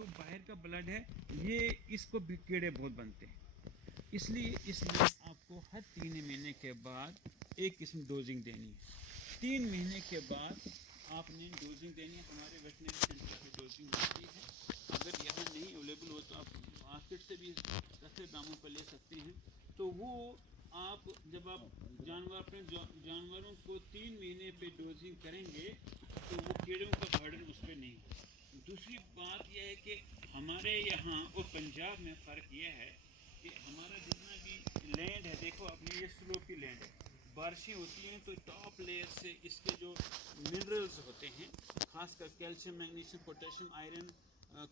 जो बाहर का ब्लड है ये इसको भी कीड़े बहुत बनते हैं, इसलिए आपको हर 3 महीने के बाद एक किस्म डोजिंग देनी है। 3 महीने के बाद आपने डोजिंग देनी है। हमारे वेटनरी सेंटर पे डोजिंग होती है, अगर यहाँ नहीं अवेलेबल हो तो आप मार्केट से भी सस्ते दामों पर ले सकते हैं। तो वो आप जब आप अपने जानवरों को 3 महीने पे डोजिंग करेंगे तो वो कीड़ों का बर्डन उस पर नहीं होगा। दूसरी बात यह है कि हमारे यहाँ और पंजाब में फ़र्क यह है कि हमारा जितना भी लैंड है, देखो अपनी ये स्लोपी लैंड है, बारिशें होती हैं तो टॉप लेयर से इसके जो मिनरल्स होते हैं, खासकर calcium, magnesium, potassium, iron,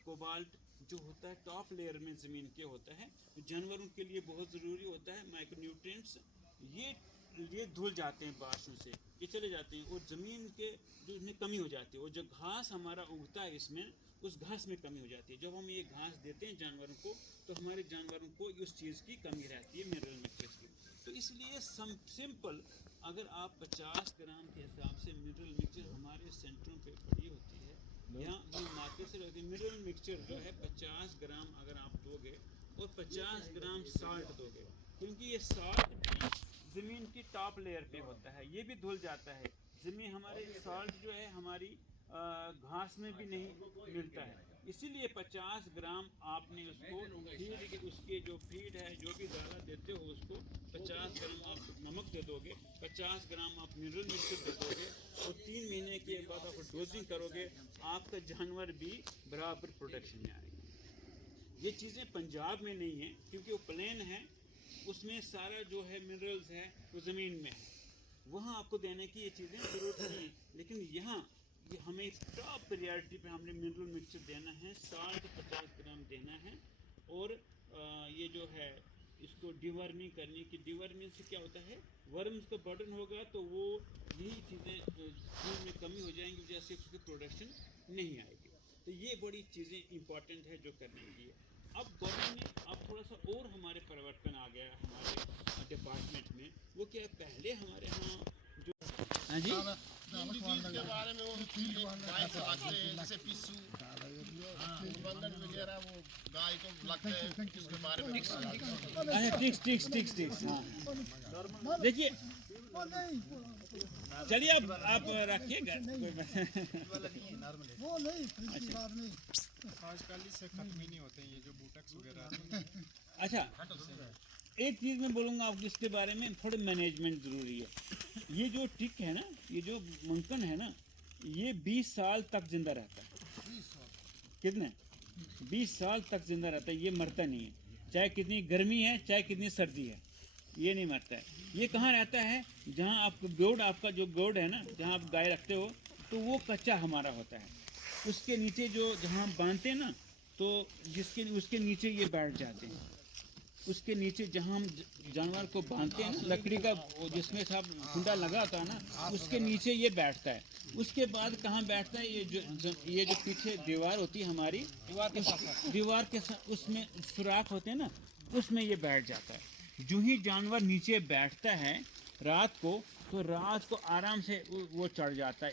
cobalt जो होता है टॉप लेयर में ज़मीन के होता है, जानवरों के लिए बहुत ज़रूरी होता है। माइक्रोन्यूट्रिएंट्स ये धुल जाते हैं बारिशों से, ये चले जाते हैं और ज़मीन के जो इसमें कमी हो जाती है, और जो घास हमारा उगता है इसमें उस घास में कमी हो जाती है। जब हम ये घास देते हैं जानवरों को तो हमारे जानवरों को उस चीज़ की कमी रहती है, मिनरल मिक्सचर्स की। तो इसलिए सिंपल अगर आप 50 ग्राम के हिसाब से मिनरल मिक्सचर हमारे सेंटरों पे पड़ी होती है, यहाँ जो मार्केट से रहती है मिनरल मिक्सचर जो है 50 ग्राम अगर आप दोगे और 50 ग्राम साल्ट दोगे, क्योंकि ये साल्ट ज़मीन की टॉप लेयर पे होता है, ये भी धुल जाता है। ज़मीन हमारे साल्ट जो है हमारी घास में भी नहीं मिलता है, इसीलिए 50 ग्राम आपने उसको फीड, उसके जो फीड है जो भी दाना देते हो उसको 50 ग्राम आप नमक दे दोगे, 50 ग्राम आप मिनरल मिक्सचर दे दोगे और 3 महीने के बाद आप डोजिंग करोगे, आपका जानवर भी बराबर प्रोडक्शन में आएगा। ये चीज़ें पंजाब में नहीं है क्योंकि वो प्लेन है, उसमें सारा जो है मिनरल्स है वो ज़मीन में है, वहाँ आपको देने की ये चीज़ें ज़रूरत नहीं है। लेकिन यहाँ ये हमें टॉप प्रायोरिटी पे हमने मिनरल मिक्सचर देना है, साल्ट 50 ग्राम देना है और ये जो है इसको डिवर्मिंग करने की। डिवर्मिंग से क्या होता है, वर्म्स का बर्डन होगा तो वो यही चीज़ें खून में कमी हो जाएंगी, जैसे उसकी प्रोडक्शन नहीं आएगी। तो ये बड़ी चीज़ें इंपॉर्टेंट है जो करने की है। अब गवर्नमेंट ने अब थोड़ा सा और हमारे परिवर्तन आ गया है हमारे डिपार्टमेंट में। वो क्या है, पहले हमारे यहाँ जो हाँ जी के बारे में वो जैसे पिस्सू, बंदर वगैरह वो गाय को लगते हैं, उसके बारे में टिक्स हाँ देखिए, चलिए आप रखिएगा वो नहीं फ्रिज बात नहीं, आजकल इससे खत्म ही नहीं होते ये जो बूटक्स वगैरह। अच्छा एक चीज़ मैं बोलूँगा आपको इसके बारे में, थोड़े मैनेजमेंट ज़रूरी है। ये जो टिक है ना, ये जो मंकन है ना, ये 20 साल तक जिंदा रहता है। कितने 20 साल तक जिंदा रहता है, ये मरता नहीं है, चाहे कितनी गर्मी है चाहे कितनी सर्दी है, ये नहीं मरता है। ये कहाँ रहता है, जहाँ आपका गोड, आपका जो गोड है ना, जहाँ आप गाय रखते हो तो वो कच्चा हमारा होता है, उसके नीचे जो जहाँ हम बांधते हैं ना, तो उसके नीचे ये बैठ जाते हैं, उसके नीचे जहाँ हम जानवर को बांधते हैं ना, लकड़ी का जिसमें सब कुंडा लगा होता है ना, उसके नीचे ये बैठता है। उसके बाद कहाँ बैठता है, ये जो पीछे दीवार होती है हमारी, दीवार के साथ उसमें सुराख होते हैं ना, उसमें ये बैठ जाता है। जो ही जानवर नीचे बैठता है रात को, तो रात को आराम से वो चढ़ जाता है,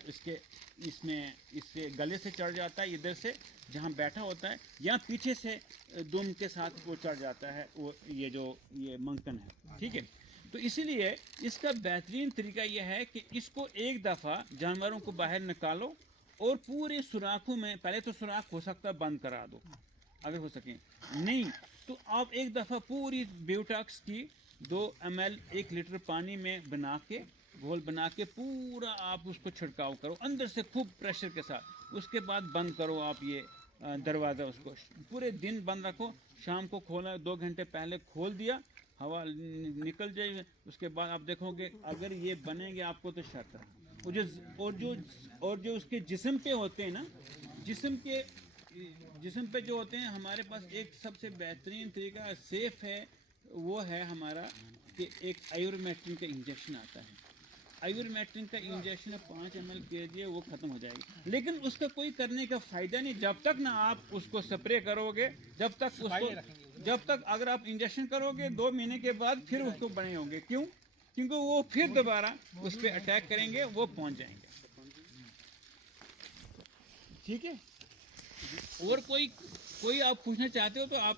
इससे गले से चढ़ जाता है, इधर से जहाँ बैठा होता है, या पीछे से दुम के साथ वो चढ़ जाता है, वो ये मंकन है, ठीक है। तो इसीलिए इसका बेहतरीन तरीका यह है कि इसको एक दफ़ा जानवरों को बाहर निकालो और पूरे सुराखों में, पहले तो सुराख हो सकता है बंद करा दो अगर हो सके, नहीं तो आप एक दफ़ा पूरी ब्यूटॉक्स की 2 ml 1 लीटर पानी में बना के, घोल बना के पूरा आप उसको छिड़काव करो अंदर से खूब प्रेशर के साथ। उसके बाद बंद करो आप ये दरवाज़ा, उसको पूरे दिन बंद रखो, शाम को खोला, 2 घंटे पहले खोल दिया, हवा निकल जाएगी, उसके बाद आप देखोगे अगर ये बनेंगे आपको तो शर्त है। और जो उसके जिस्म पे होते हैं ना, जिस्म पे जो होते हैं, हमारे पास एक सबसे बेहतरीन तरीका सेफ है, वो है हमारा कि एक आयुर्मेट्रिन का इंजेक्शन आता है। आयुर्मेट्रिन का इंजेक्शन 5 ml दे दिए, वो ख़त्म हो जाएगी, लेकिन उसका कोई करने का फ़ायदा नहीं जब तक ना आप उसको स्प्रे करोगे, जब तक अगर आप इंजेक्शन करोगे 2 महीने के बाद फिर उसको बने होंगे। क्यों? क्योंकि वो फिर दोबारा उस पर अटैक करेंगे, वो पहुंच जाएंगे, ठीक है। और कोई कोई आप पूछना चाहते हो तो आप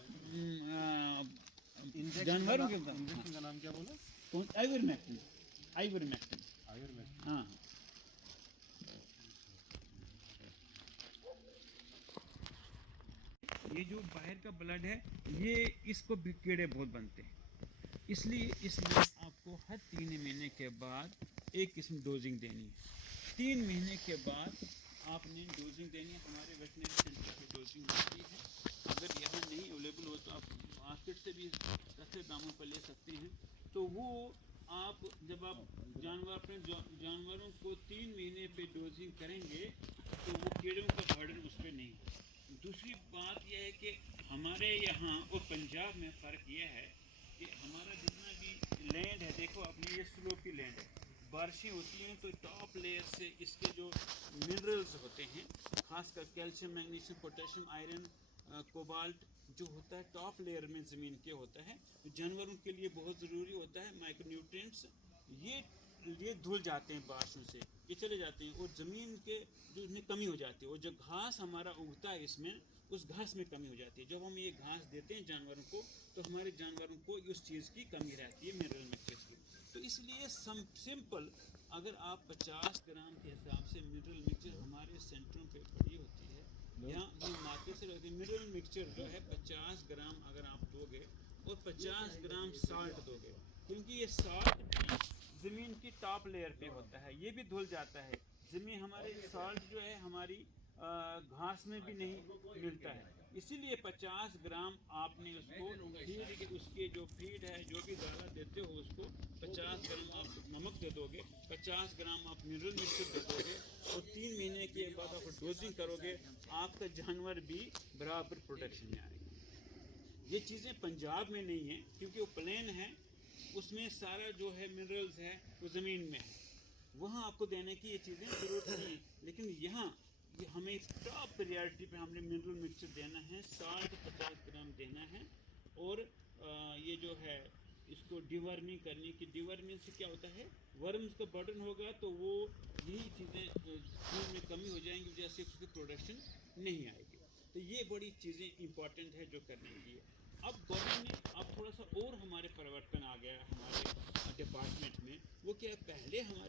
जानवरों के इंजेक्शन का नाम क्या बोला? Ivermectin, ivermectin, Ayurveda. हाँ। ये जो बाहर का ब्लड है, ये इसको भी कीड़े बहुत बनते हैं, इसलिए इसमें आपको हर 3 महीने के बाद एक किस्म डोजिंग देनी है। 3 महीने के बाद आपने डोजिंग देनी है। हमारे वेटनरी सेंटर पे डोजिंग होती है, अगर यहाँ नहीं अवेलेबल हो तो आप मार्केट से भी सस्ते दामों पर ले सकते हैं। तो वो आप जब आप अपने जानवरों को 3 महीने पे डोजिंग करेंगे तो वो कीड़ों का बर्डन उस पर नहीं होगा। दूसरी बात यह है कि हमारे यहाँ और पंजाब में फ़र्क यह है कि हमारा जितना भी लैंड है, देखो अपनी ये स्लोपी लैंड है, बारिशें होती हैं तो टॉप लेयर से इसके जो मिनरल्स होते हैं, खासकर calcium, magnesium, potassium, iron, cobalt जो होता है टॉप लेयर में ज़मीन के होता है, तो जानवरों के लिए बहुत ज़रूरी होता है। माइक्रोन्यूट्रिएंट्स ये धुल जाते हैं बारिशों से, ये चले जाते हैं और ज़मीन के जो इनमें कमी हो जाती है, और जो घास हमारा उगता है इसमें, उस घास में कमी हो जाती है। जब हम ये घास देते हैं जानवरों को तो हमारे जानवरों को उस चीज़ की कमी रहती है, मिनरल मिक्सचर्स की। तो इसलिए सिंपल अगर आप 50 ग्राम के हिसाब से मिनरल मिक्सचर हमारे सेंटरों पे पड़ी होती है, यहाँ जो मार्केट से रहती है मिनरल मिक्सचर जो है 50 ग्राम अगर आप दोगे और 50 ग्राम साल्ट दोगे, क्योंकि ये साल्ट ज़मीन की टॉप लेयर पे होता है, ये भी धुल जाता है ज़मीन। हमारे साल्ट जो है हमारी घास में भी नहीं मिलता है, इसीलिए 50 ग्राम आपने उसको फीड, उसके जो फीड है जो भी दाना देते हो उसको 50 ग्राम आप नमक दे दोगे, 50 ग्राम आप मिनरल मिक्सचर दे दोगे और 3 महीने के बाद आप डोजिंग करोगे, आपका जानवर भी बराबर प्रोडक्शन में आएगा। ये चीज़ें पंजाब में नहीं है क्योंकि वो प्लेन है, उसमें सारा जो है मिनरल्स है वो ज़मीन में है, वहाँ आपको देने की ये चीज़ें ज़रूरत नहीं है। लेकिन यहाँ ये हमें टॉप प्रायोरिटी पे हमने मिनरल मिक्सचर देना है, साल्ट 50 ग्राम देना है, और ये जो है इसको डिवर्मिंग करने की। डिवर्मिंग से क्या होता है, वर्म्स का बर्डन होगा तो वो यही चीज़ें खून में कमी हो जाएंगी, जैसे उसकी प्रोडक्शन नहीं आएगी। तो ये बड़ी चीज़ें इंपॉर्टेंट है जो करने की है। अब गवर्नमेंट ने अब थोड़ा सा और हमारे परिवर्तन आ गया है हमारे डिपार्टमेंट में, वो क्या है, पहले हमारे